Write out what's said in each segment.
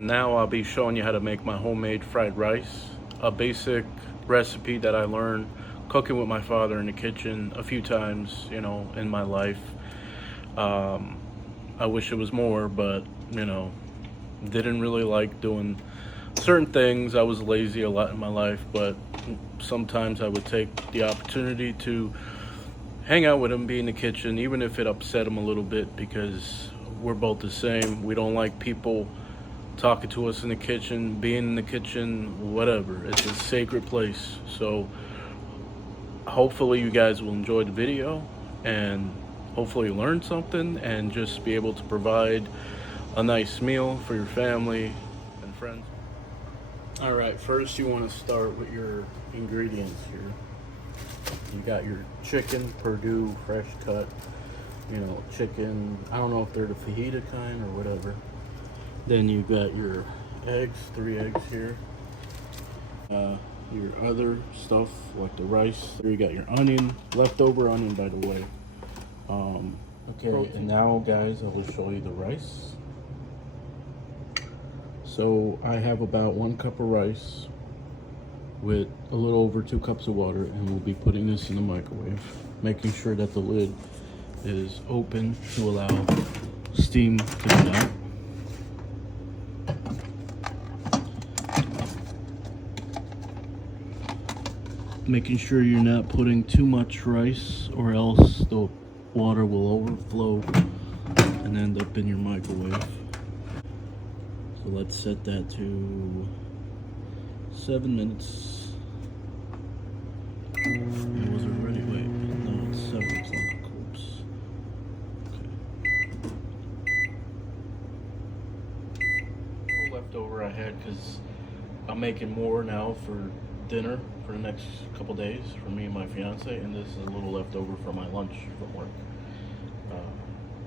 Now I'll be showing you how to make my homemade fried rice, a basic recipe that I learned cooking with my father in the kitchen a few times, in my life. I wish it was more, but, didn't really like doing certain things. I was lazy a lot in my life, but sometimes I would take the opportunity to hang out with him, be in the kitchen, even if it upset him a little bit, because we're both the same. We don't like people talking to us in the kitchen, being in the kitchen, whatever. It's a sacred place. So hopefully you guys will enjoy the video and hopefully learn something and just be able to provide a nice meal for your family and friends. All right, first you want to start with your ingredients here. You got your chicken, Perdue, fresh cut, chicken. I don't know if they're the fajita kind or whatever. Then you got your eggs, 3 eggs here. Your other stuff like the rice. Here you got your onion, leftover onion by the way. Okay, and now guys, I will show you the rice. So I have about 1 cup of rice with a little over 2 cups of water, and we'll be putting this in the microwave, making sure that the lid is open to allow steam to come out. Making sure you're not putting too much rice or else the water will overflow and end up in your microwave. So let's set that to 7 minutes. Was it ready? Wait, no, it's 7 o'clock. Oops. Okay. Leftover I had because I'm making more now for dinner for the next couple days for me and my fiance, and this is a little leftover for my lunch from work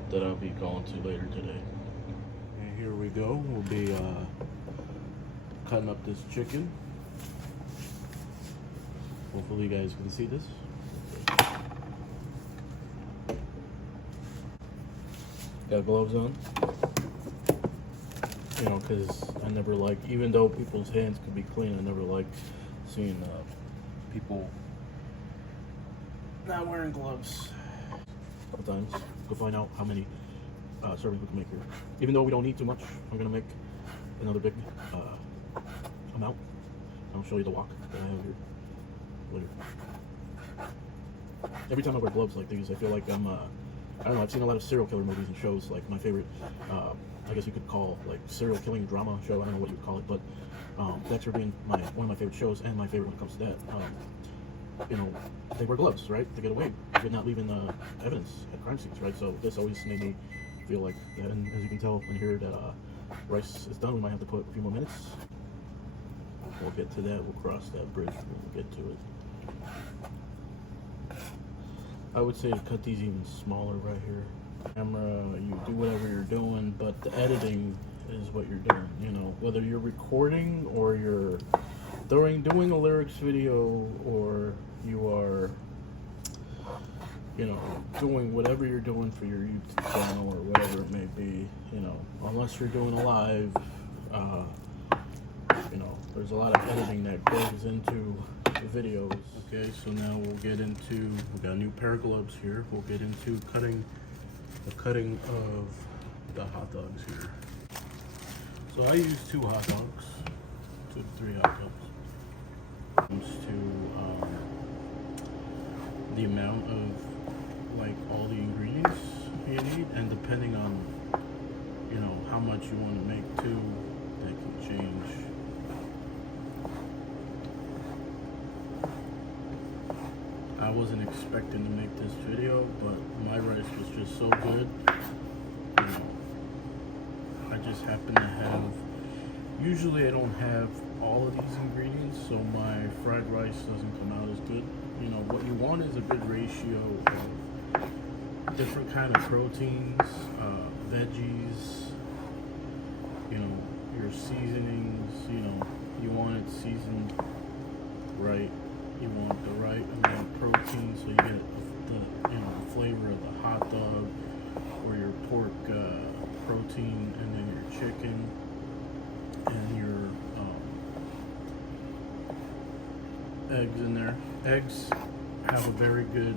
that I'll be going to later today. And here we go. We'll be cutting up this chicken. Hopefully you guys can see this. Got gloves on. Because I never like, even though people's hands can be clean, I never like seeing people not wearing gloves. Sometimes we'll find out how many servings we can make here. Even though we don't need too much, I'm gonna make another big amount. I'll show you the wok that I have here later. Every time I wear gloves like these, I feel like I'm I don't know, I've seen a lot of serial killer movies and shows. Like my favorite, I guess you could call like serial killing drama show. I don't know what you would call it, but Dexter being one of my favorite shows and my favorite when it comes to that. They wear gloves, right, to get away with not leaving evidence at crime scenes, right? So this always made me feel like that. And as you can tell and hear that rice is done, we might have to put a few more minutes. We'll get to that. We'll cross that bridge when we get to it. I would say to cut these even smaller right here. Camera, you do whatever you're doing, but the editing is what you're doing. Whether you're recording or you're doing a lyrics video, or you are doing whatever you're doing for your YouTube channel or whatever it may be, unless you're doing a live, there's a lot of editing that goes into the videos. Okay, so now we got a new pair of gloves here. We'll get into the cutting of the hot dogs here. So I use 2 hot dogs, 2 to 3 hot dogs. Comes to the amount of all the ingredients you need, and depending on how much you want to make too, that can change. I wasn't expecting to make this video, but my rice was just so good. I just happen to have, usually I don't have all of these ingredients, so my fried rice doesn't come out as good. What you want is a good ratio of different kind of proteins, veggies, your seasonings. You want it seasoned right. You want the right amount of protein, so you get the flavor of the hot dog or your pork protein, and then your chicken. eggs in there. Eggs have a very good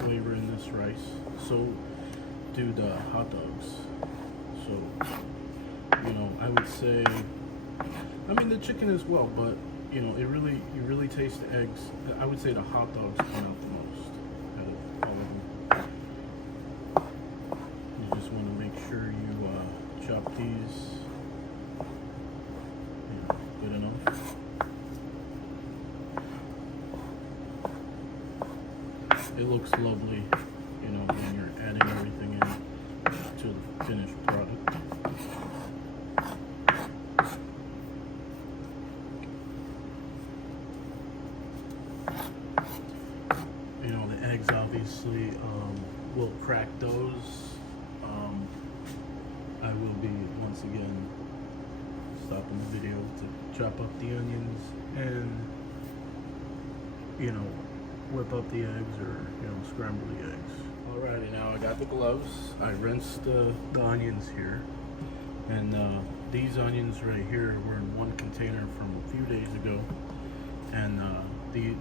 flavor in this rice. So do the hot dogs. So, I would say, I mean the chicken as well, but you really taste the eggs. I would say the hot dogs come out the most out of all of them. You just want to make sure you chop these good enough. It looks lovely, when you're adding everything in to the finished product. The eggs obviously will crack those. I will be once again stopping the video to chop up the onions and whip up the eggs or scramble the eggs. Alrighty, now I got the gloves. I rinsed the onions here, and these onions right here were in one container from a few days ago, and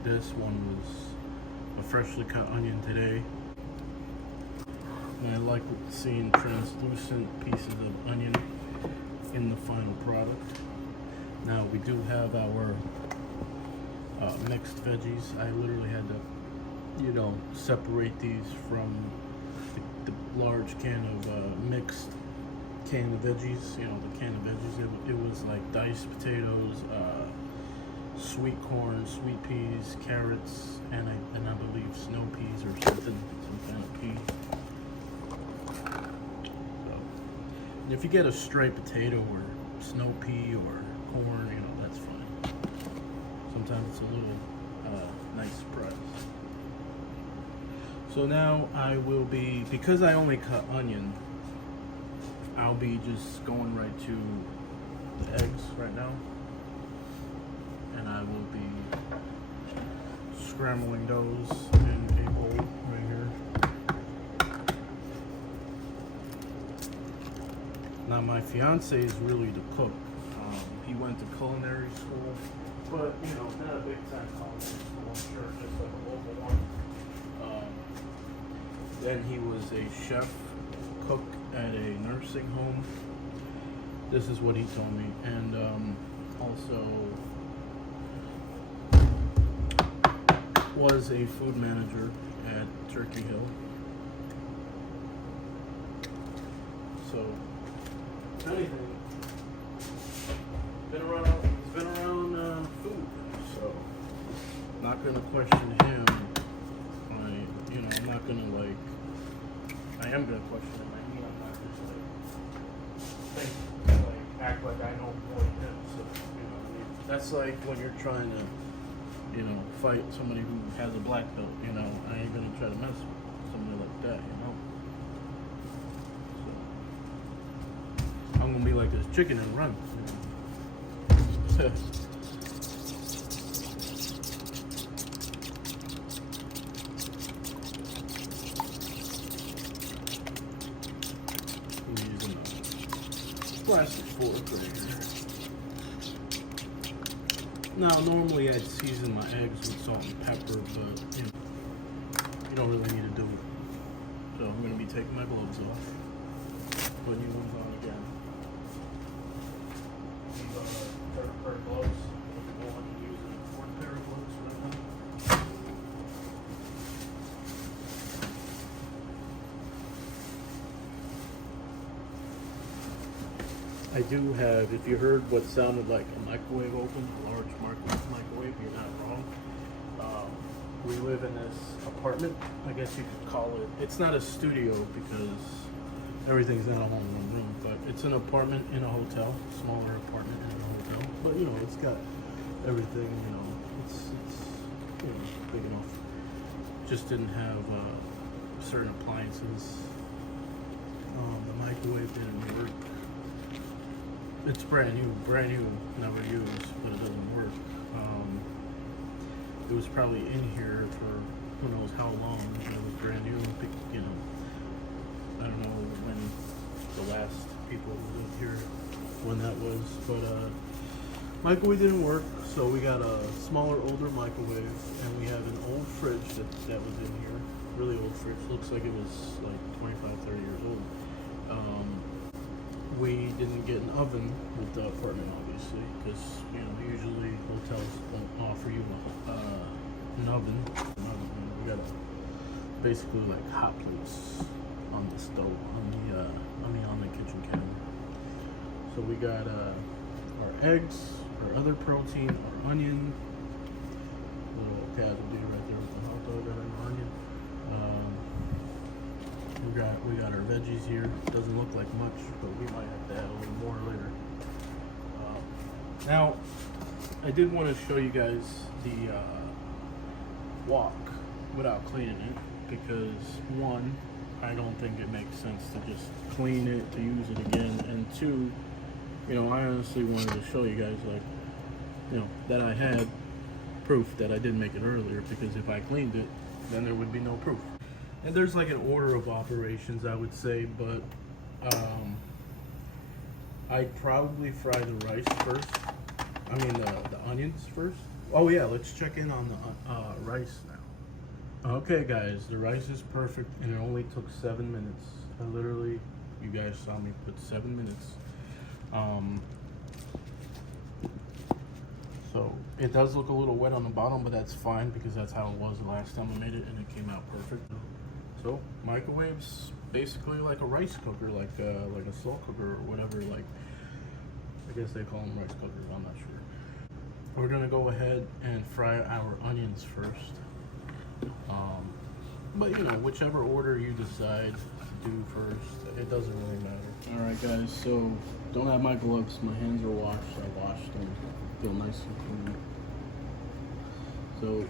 this one was a freshly cut onion today. And I like seeing translucent pieces of onion in the final product. Now we do have our mixed veggies. I literally had to, separate these from the large can of mixed canned veggies. The can of veggies. It was like diced potatoes, sweet corn, sweet peas, carrots, and I believe snow peas or something, some kind of pea. So, and if you get a straight potato or snow pea or corn, that's fine. Sometimes it's a little nice surprise. So now I will be, because I only cut onion, I'll be just going right to the eggs right now. And I will be scrambling those in a bowl right here. Now my fiance is really the cook. He went to culinary school, but not a big time culinary school, I'm sure, just like a local one. Then he was a chef, cook at a nursing home. This is what he told me, and also was a food manager at Turkey Hill. So, if anything, he's been around food, so not gonna question him. I'm not gonna I am gonna question him. I'm not just act like I know more than him. So that's like when you're trying to fight somebody who has a black belt. I ain't gonna try to mess with somebody like that. So I'm gonna be like this chicken and run. Using a plastic fork right here. Now, normally I'd season my eggs with salt and pepper, but you don't really need to do it. So I'm going to be taking my gloves off, putting new ones on again. These are a third pair of gloves. I'm using a fourth pair of gloves right now. I do have, if you heard what sounded like a microwave open, a large microwave, you're not wrong. We live in this apartment, I guess you could call it. It's not a studio because everything's not all in one room, but it's an apartment in a hotel, smaller apartment in a hotel. But it's got everything, it's big enough. Just didn't have certain appliances. The microwave didn't work. It's brand new, never used, but it doesn't work. It was probably in here for who knows how long. It was brand new, I don't know when the last people lived here, when that was, but Microwave didn't work, so we got a smaller, older microwave, and we have an old fridge that was in here. Really old fridge. Looks like it was like 25, 30 years old. We didn't get an oven with the apartment, obviously, because usually hotels don't offer you an oven. We got basically like hot plates on the stove, on the kitchen counter. So we got our eggs, our other protein, our onion, little quesadilla right there with the hot dog and an onion. We got our veggies here. Doesn't look like much, but we might have to add a little more later. Now, I did want to show you guys the wok without cleaning it, because one, I don't think it makes sense to just clean it to use it again, and two, I honestly wanted to show you guys, like, that I had proof that I did make it earlier, because if I cleaned it, then there would be no proof. And there's like an order of operations, I would say, but I'd probably fry the rice first. I mean the onions first. Oh yeah, let's check in on the rice now. Okay guys, the rice is perfect, and it only took 7 minutes. You guys saw me put 7 minutes. So it does look a little wet on the bottom, but that's fine, because that's how it was the last time I made it, and it came out perfect. So microwave's basically like a rice cooker, like a slow cooker or whatever. Like, I guess they call them rice cookers. I'm not sure. We're gonna go ahead and fry our onions first. But whichever order you decide to do first, it doesn't really matter. All right, guys. So don't have my gloves. My hands are washed. I washed them. Feel nice and clean. So.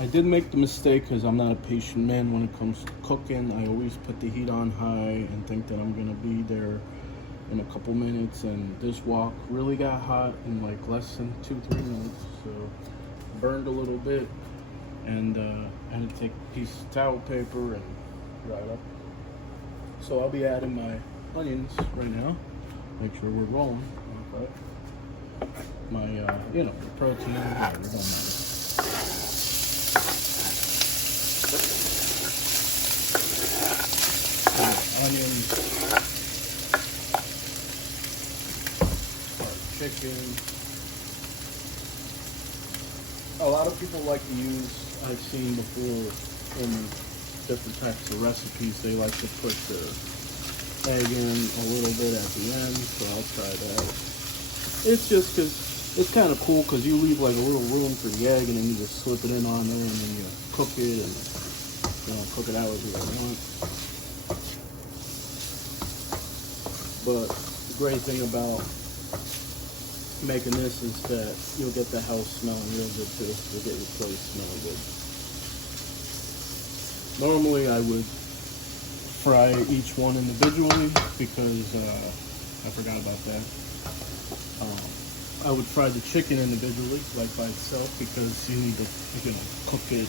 I did make the mistake, because I'm not a patient man when it comes to cooking. I always put the heat on high and think that I'm gonna be there in a couple minutes, and this wok really got hot in like less than 2-3 minutes, so burned a little bit, and I had to take a piece of towel paper and dry it up. So I'll be adding my onions right now. Make sure we're rolling. Okay. My protein. Yeah, we're going on. Onions, our chicken. A lot of people like to use, I've seen before in different types of recipes, they like to put the egg in a little bit at the end, so I'll try that. It's just because it's kind of cool, because you leave like a little room for the egg, and then you just slip it in on there, and then you cook it, and cook it however you want. But the great thing about making this is that you'll get the house smelling real good too. You'll get your place smelling good. Normally I would fry each one individually, because I forgot about that. I would fry the chicken individually, like by itself, because you need to cook it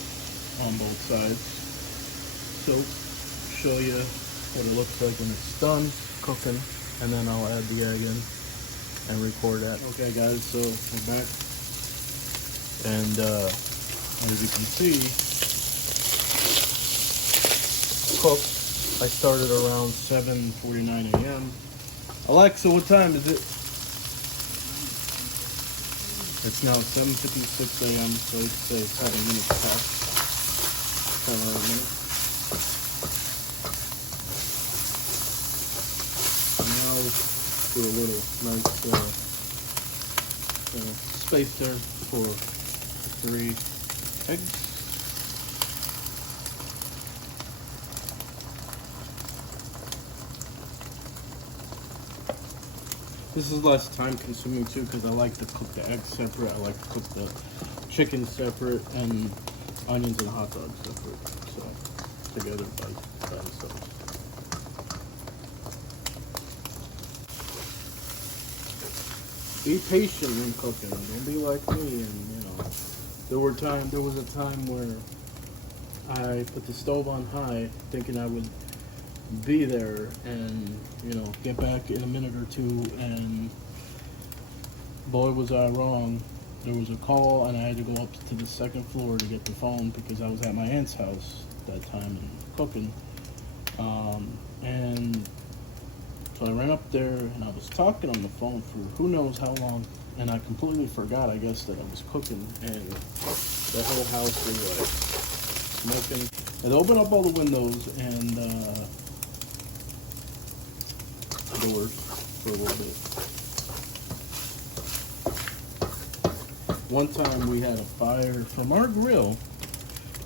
on both sides. So show you what it looks like when it's done cooking, and then I'll add the egg in and record that. Okay guys, so we're back, and as you can see, cooked. I started around 7:49 a.m. Alexa, what time is it? It's now 7:56 a.m., so let's say 7 minutes past. 7 minutes. Now let's do a little nice space there for 3 eggs. This is less time consuming too, because I like to cook the eggs separate. I like to cook the chicken separate, and onions and hot dogs separate. So together by themselves. Be patient when cooking. Don't be like me. And there was a time where I put the stove on high, thinking I would be there and get back in a minute or two, and boy was I wrong. There was a call and I had to go up to the second floor to get the phone because I was at my aunt's house that time and cooking. And so I ran up there and I was talking on the phone for who knows how long, and I completely forgot, I guess, that I was cooking, and the whole house was like smoking. I'd open up all the windows and doors for a little bit. One time we had a fire from our grill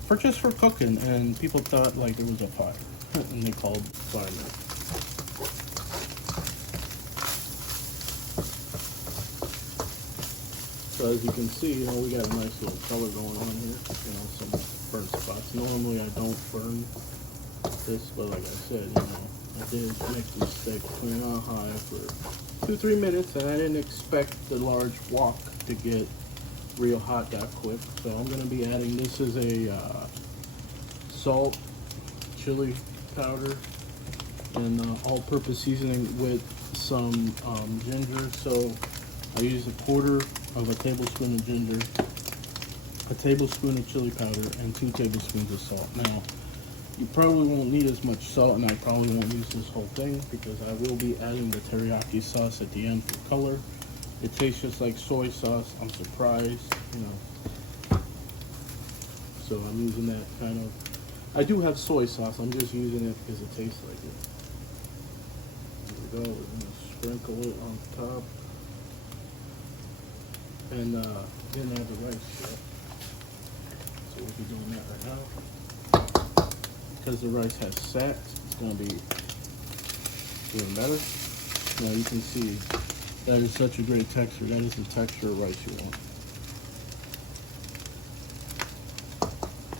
for just for cooking, and people thought like there was a fire, and they called firemen. So as you can see, we got a nice little color going on here. Some burnt spots. Normally I don't burn this, but like I said, I did make the steak clean on high for 2-3 minutes, and I didn't expect the large wok to get real hot that quick. So I'm going to be adding, this is a salt, chili powder, and all-purpose seasoning with some ginger. So I used a quarter of a tablespoon of ginger, a tablespoon of chili powder, and 2 tablespoons of salt. Now, you probably won't need as much salt, and I probably won't use this whole thing because I will be adding the teriyaki sauce at the end for color. It tastes just like soy sauce. I'm surprised, So I'm using that kind of. I do have soy sauce. I'm just using it because it tastes like it. There we go. We're gonna sprinkle it on top. And didn't add the rice yet, so we'll be doing that right now. Because the rice has sat, it's going to be doing better. Now you can see that is such a great texture. That is the texture of rice you want.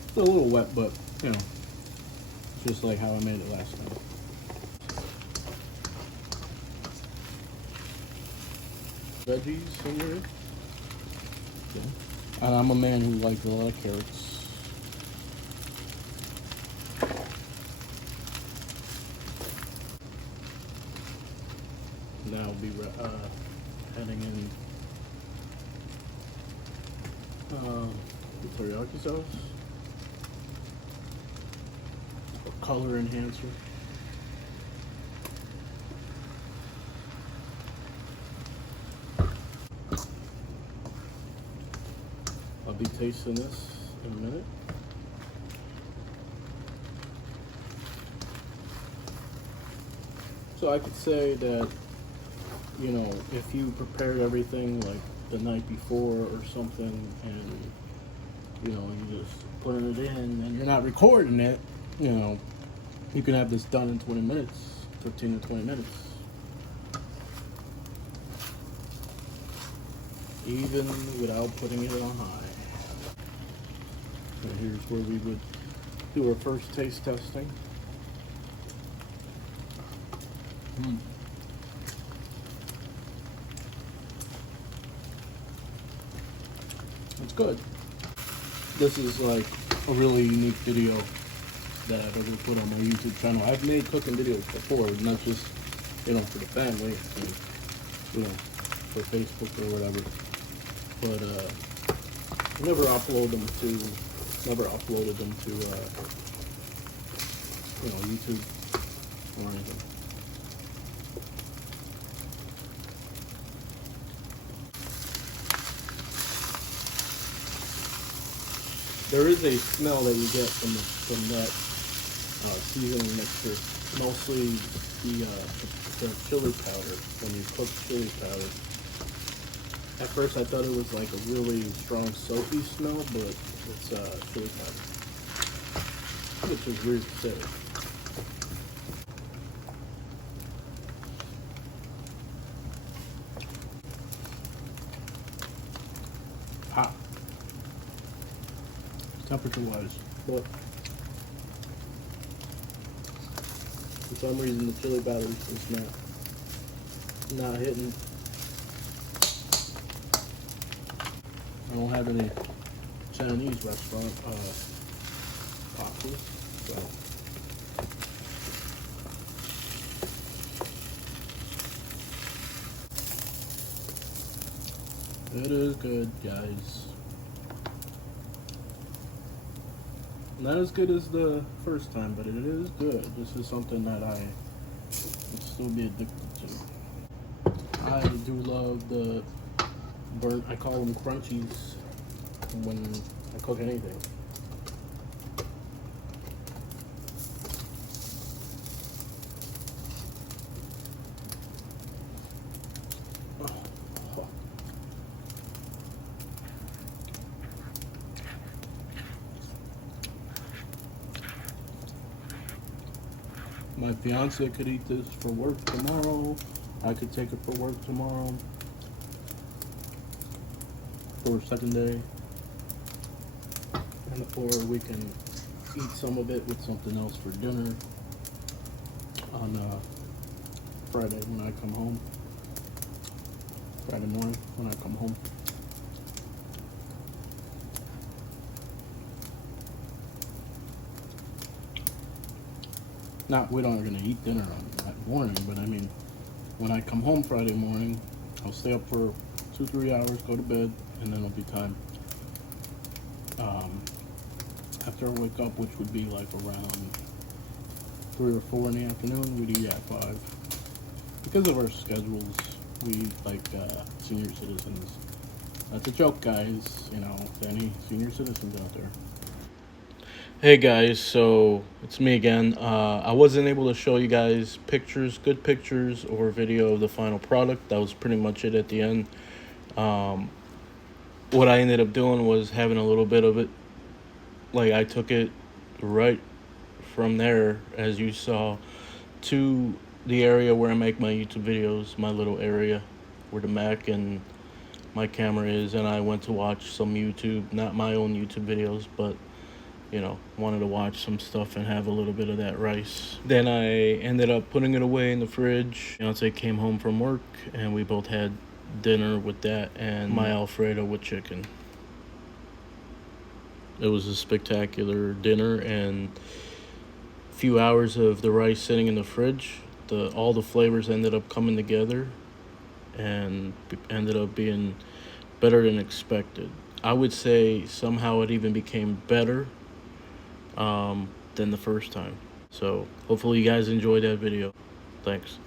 It's a little wet, but just like how I made it last time. Veggies in here. Okay. And I'm a man who likes a lot of carrots. Now I'll be adding in the teriyaki sauce, a color enhancer. I'll be tasting this in a minute. So I could say that, if you prepared everything like the night before or something, and you just put it in and you're not recording it, you can have this done in 20 minutes, 15 to 20 minutes. Even without putting it on high. And here's where we would do our first taste testing. It's good. This is like a really unique video that I've ever put on my YouTube channel. I've made cooking videos before, not just, for the family, and, for Facebook or whatever. But I never uploaded them to YouTube or anything. There is a smell that you get from that seasoning mixture, mostly the chili powder. When you cook chili powder, at first I thought it was like a really strong soapy smell, but it's chili powder, which is weird to say. Hot. Temperature-wise, but for some reason the chili powder is just not hitting. I don't have any Chinese restaurant boxes, so It is good, guys. Not as good as the first time, but it is good. This is something that I would still be addicted to. I do love the burnt, I call them crunchies when I cook anything. My fiance could eat this for work tomorrow. I could take it for work tomorrow for a second day. Or we can eat some of it with something else for dinner on Friday when I come home. Friday morning when I come home. We're not gonna eat dinner on that morning, but I mean, when I come home Friday morning, I'll stay up for 2-3 hours, go to bed, and then it'll be time. After I wake up, which would be like around 3 or 4 in the afternoon, we'd eat at 5. Because of our schedules, we eat like senior citizens. That's a joke, guys, you know, to any senior citizens out there. Hey guys, so it's me again. I wasn't able to show you guys good pictures or video of the final product. That was pretty much it at the end. What I ended up doing was having a little bit of it. Like, I took it right from there, as you saw, to the area where I make my YouTube videos, my little area where the Mac and my camera is, and I went to watch some YouTube, not my own YouTube videos, but you know, wanted to watch some stuff and have a little bit of that rice. Then I ended up putting it away in the fridge. Fiance came home from work and we both had dinner with that and my Alfredo with chicken. It was a spectacular dinner, and a few hours of the rice sitting in the fridge, all the flavors ended up coming together and ended up being better than expected. I would say somehow it even became better than the first time. So hopefully you guys enjoyed that video. Thanks.